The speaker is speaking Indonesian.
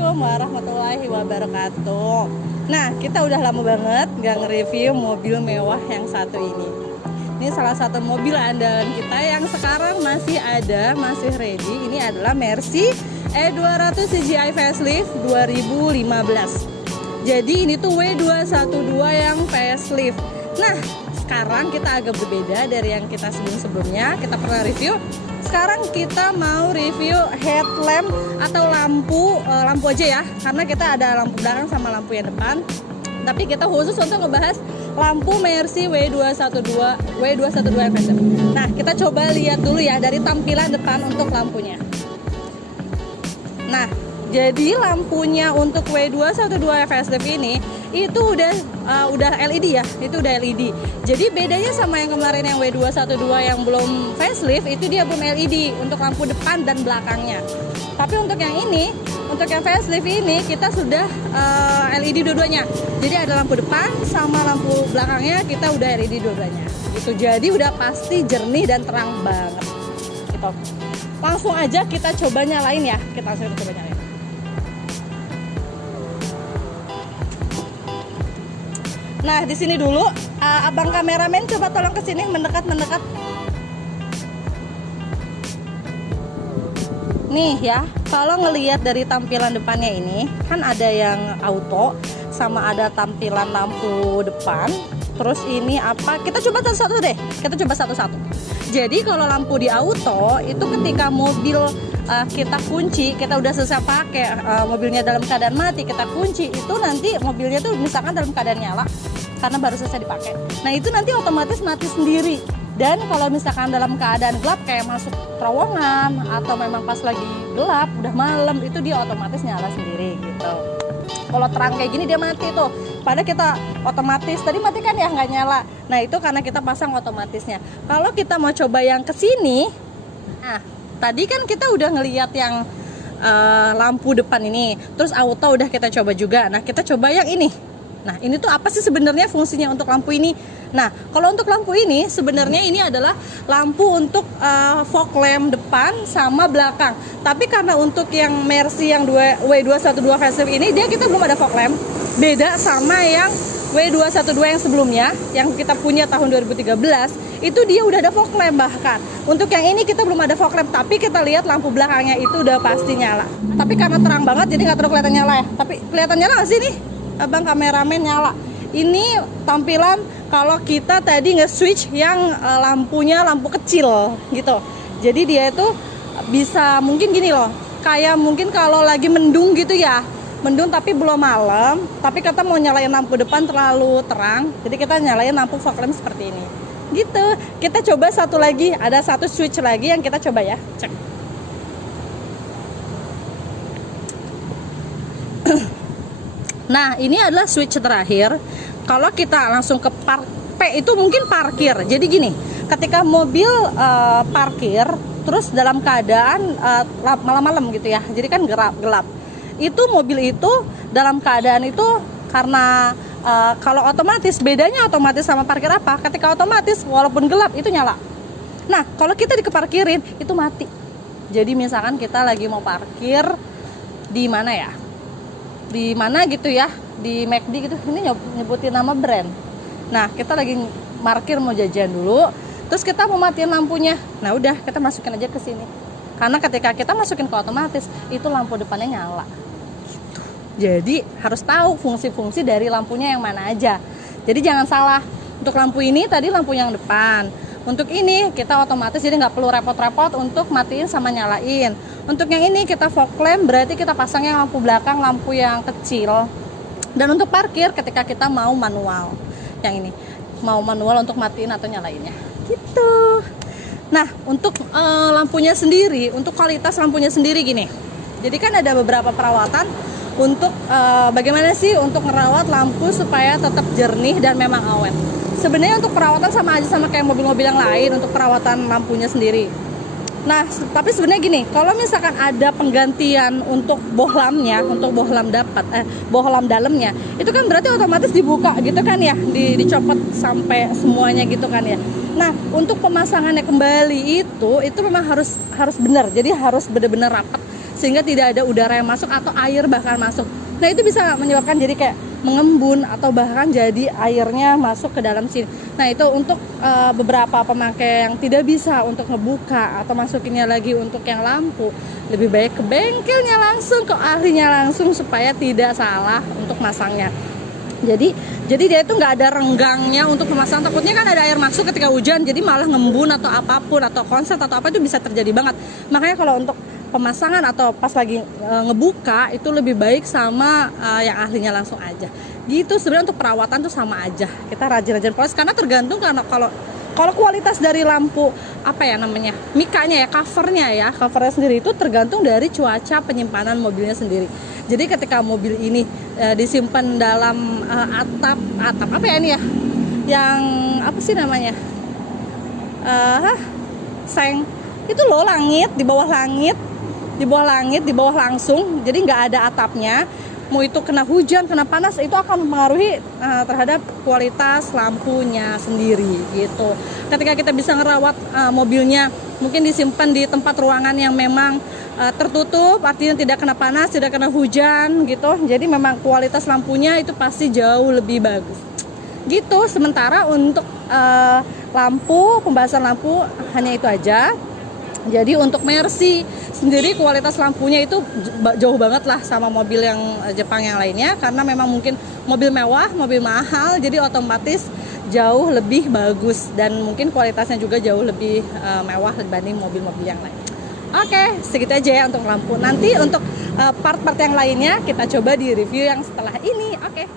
Assalamualaikum warahmatullahi wabarakatuh. Nah, kita udah lama banget nggak nge-review mobil mewah yang satu ini. Ini salah satu mobil andalan kita yang sekarang masih ada, masih ready. Ini adalah Mercy E200 CGI Facelift 2015. Jadi ini tuh W212 yang facelift. Nah, sekarang kita agak berbeda dari yang kita sebelum-sebelumnya. Kita pernah review. Sekarang kita mau review headlamp atau lampu aja ya, karena kita ada lampu belakang sama lampu yang depan. Tapi kita khusus untuk ngebahas lampu Mercy W212 facelift. Nah, kita coba lihat dulu ya dari tampilan depan untuk lampunya. Nah, jadi lampunya untuk W212 facelift ini itu udah LED ya, itu udah LED. Jadi bedanya sama yang kemarin yang W212 yang belum facelift, itu dia belum LED untuk lampu depan dan belakangnya. Tapi untuk yang ini, untuk yang facelift ini kita sudah LED dua-duanya. Jadi ada lampu depan sama lampu belakangnya kita udah LED dua-duanya. Gitu. Jadi udah pasti jernih dan terang banget. Gitu. Langsung aja kita coba nyalain ya. Kita langsung coba nyalain. Nah, di sini dulu, abang kameramen coba tolong ke sini mendekat. Nih ya, kalau ngelihat dari tampilan depannya ini, kan ada yang auto sama ada tampilan lampu depan. Terus ini apa? Kita coba satu-satu deh. Kita coba satu-satu. Jadi kalau lampu di auto itu ketika mobil kita kunci, kita udah selesai pakai, mobilnya dalam keadaan mati, kita kunci, itu nanti mobilnya tuh misalkan dalam keadaan nyala karena baru selesai dipakai. Nah, itu nanti otomatis mati sendiri. Dan kalau misalkan dalam keadaan gelap kayak masuk terowongan atau memang pas lagi gelap, udah malam, itu dia otomatis nyala sendiri gitu. Kalau terang kayak gini dia mati tuh. Padahal kita otomatis tadi mati kan ya, nggak nyala. Nah, itu karena kita pasang otomatisnya. Kalau kita mau coba yang ke sini, nah tadi kan kita udah ngelihat yang lampu depan ini, terus auto udah kita coba juga. Nah, kita coba yang ini. Nah, ini tuh apa sih sebenarnya fungsinya untuk lampu ini? Nah, kalau untuk lampu ini sebenarnya ini adalah lampu untuk fog lamp depan sama belakang. Tapi karena untuk yang Mercy yang W212 facelift ini kita belum ada fog lamp. Beda sama yang W212 yang sebelumnya yang kita punya tahun 2013, itu dia udah ada fog lamp bahkan. Untuk yang ini kita belum ada fog lamp, tapi kita lihat lampu belakangnya itu udah pasti nyala. Tapi karena terang banget jadi nggak terlalu kelihatan nyala ya. Tapi kelihatan nyala nggak sih nih? Abang kameramen nyala. Ini tampilan kalau kita tadi nge-switch yang lampunya lampu kecil gitu. Jadi dia itu bisa mungkin gini loh, kayak mungkin kalau lagi mendung gitu ya, mendung tapi belum malam, tapi kita mau nyalain lampu depan terlalu terang, jadi kita nyalain lampu fog lamp seperti ini gitu. Kita coba satu lagi, ada satu switch lagi yang kita coba ya, cek. Nah, ini adalah switch terakhir. Kalau kita langsung ke P itu mungkin parkir. Jadi gini, ketika mobil parkir terus dalam keadaan malam-malam gitu ya, jadi kan gelap. Itu mobil itu dalam keadaan itu karena kalau otomatis, bedanya otomatis sama parkir apa? Ketika otomatis walaupun gelap itu nyala. Nah, kalau kita dikeparkirin itu mati. Jadi misalkan kita lagi mau parkir di mana ya? Di mana gitu ya, di McD gitu, ini nyebutin nama brand. Nah, kita lagi parkir mau jajan dulu, terus kita mau matiin lampunya. Nah, udah kita masukin aja ke sini. Karena ketika kita masukin ke otomatis, itu lampu depannya nyala. Gitu. Jadi harus tahu fungsi-fungsi dari lampunya yang mana aja. Jadi jangan salah. Untuk lampu ini tadi lampu yang depan. Untuk ini kita otomatis jadi nggak perlu repot-repot untuk matiin sama nyalain. Untuk yang ini kita fog lamp berarti kita pasangnya lampu belakang, lampu yang kecil. Dan untuk parkir ketika kita mau manual. Yang ini mau manual untuk matiin atau nyalainnya. Gitu. Nah, untuk lampunya sendiri, untuk kualitas lampunya sendiri gini. Jadi kan ada beberapa perawatan untuk bagaimana sih untuk merawat lampu supaya tetap jernih dan memang awet. Sebenarnya untuk perawatan sama aja sama kayak mobil-mobil yang lain untuk perawatan lampunya sendiri. Nah, tapi sebenarnya gini, kalau misalkan ada penggantian untuk bohlamnya, untuk bohlam bohlam dalamnya, itu kan berarti otomatis dibuka gitu kan ya, dicopot sampai semuanya gitu kan ya. Nah, untuk pemasangannya kembali itu memang harus benar, jadi harus benar-benar rapat sehingga tidak ada udara yang masuk atau air bahkan masuk. Nah itu bisa menyebabkan jadi kayak mengembun atau bahkan jadi airnya masuk ke dalam sini. Nah itu untuk beberapa pemakai yang tidak bisa untuk ngebuka atau masukinnya lagi untuk yang lampu, lebih baik ke bengkelnya langsung, ke ahlinya langsung supaya tidak salah untuk masangnya. Jadi dia itu nggak ada renggangnya untuk pemasangan. Takutnya kan ada air masuk ketika hujan, jadi malah ngembun atau apapun atau konslet atau apa itu bisa terjadi banget. Makanya kalau untuk pemasangan atau pas lagi ngebuka itu lebih baik sama yang ahlinya langsung aja. Gitu sebenarnya untuk perawatan tuh sama aja. Kita rajin-rajin poles karena tergantung karena kalau kualitas dari lampu apa ya namanya mikanya ya covernya sendiri itu tergantung dari cuaca penyimpanan mobilnya sendiri. Jadi ketika mobil ini disimpan dalam atap apa ya ini ya yang apa sih namanya seng itu loh, langit di bawah langsung, jadi nggak ada atapnya. Mau itu kena hujan, kena panas, itu akan mempengaruhi terhadap kualitas lampunya sendiri gitu. Ketika kita bisa ngerawat mobilnya, mungkin disimpan di tempat ruangan yang memang tertutup, artinya tidak kena panas, tidak kena hujan gitu. Jadi memang kualitas lampunya itu pasti jauh lebih bagus. Gitu. Sementara untuk pembahasan lampu hanya itu aja. Jadi untuk Mercy sendiri kualitas lampunya itu jauh banget lah sama mobil yang Jepang yang lainnya, karena memang mungkin mobil mewah, mobil mahal, jadi otomatis jauh lebih bagus dan mungkin kualitasnya juga jauh lebih mewah dibanding mobil-mobil yang lain. Oke, segitu aja ya untuk lampu. Nanti untuk part-part yang lainnya kita coba di review yang setelah ini. Oke.